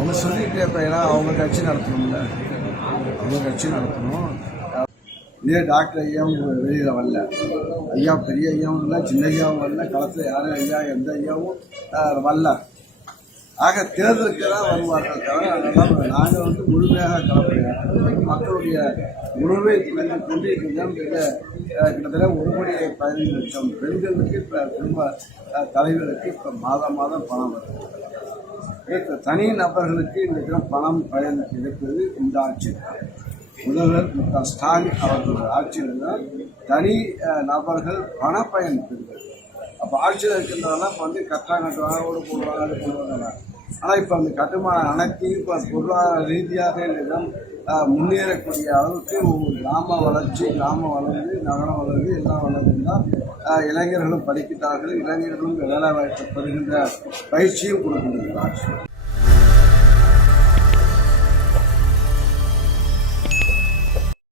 அவங்க சொல்லிட்டு இப்போ ஏன்னா அவங்க கட்சி நடத்தணும்ல, அவங்க கட்சி நடத்தணும். இதே டாக்டர் ஐயாவும் வெளியில் வரல, ஐயா பெரிய ஐயாவும் இல்லை, சின்ன ஐயாவும் வரல, களத்தில் யாரும் ஐயா எந்த ஐயாவும் வரல. ஆக தேர்தலுக்கு தான் வருவார்கள் தவிர அதெல்லாம் நாங்கள் முழுமையாக கலப்படையாக மக்களுடைய உணவை கொண்டு கிட்டத்தட்ட 1,15,00,000 பெண்களுக்கு இப்போ குடும்ப தலைவர்களுக்கு இப்போ மாதம் பணம் வருது. இப்போ தனி நபர்களுக்கு இந்த பணம் பயன் கிடைப்பது இந்த ஆட்சி. முதல்வர் மு.க. ஸ்டாலின் அவர்கள் ஆட்சியில் தான் தனி நபர்கள் பணப்பயன் பெறுவது. அப்போ ஆட்சியில் இருக்கின்றவெல்லாம் இப்போ கரெக்டாக கட்டுவாங்க, ஓடு போடுவாங்க, அது போடுவாங்க. ஆனால் இப்போ அந்த கட்டுமான அனைத்து இப்போ பொருளாதார ரீதியாக முன்னேறக்கூடிய அளவுக்கு கிராம வளர்ச்சி, கிராமம் வளர்ந்து, நகரம் வளர்ந்து, எல்லாம் வளர்ந்துருந்தால் இளைஞர்களும் படிக்கிறார்கள், இளைஞர்களும் வேலை வாய்ப்பு பெறுகின்ற பயிற்சியும் கொடுக்கின்றது ஆட்சி.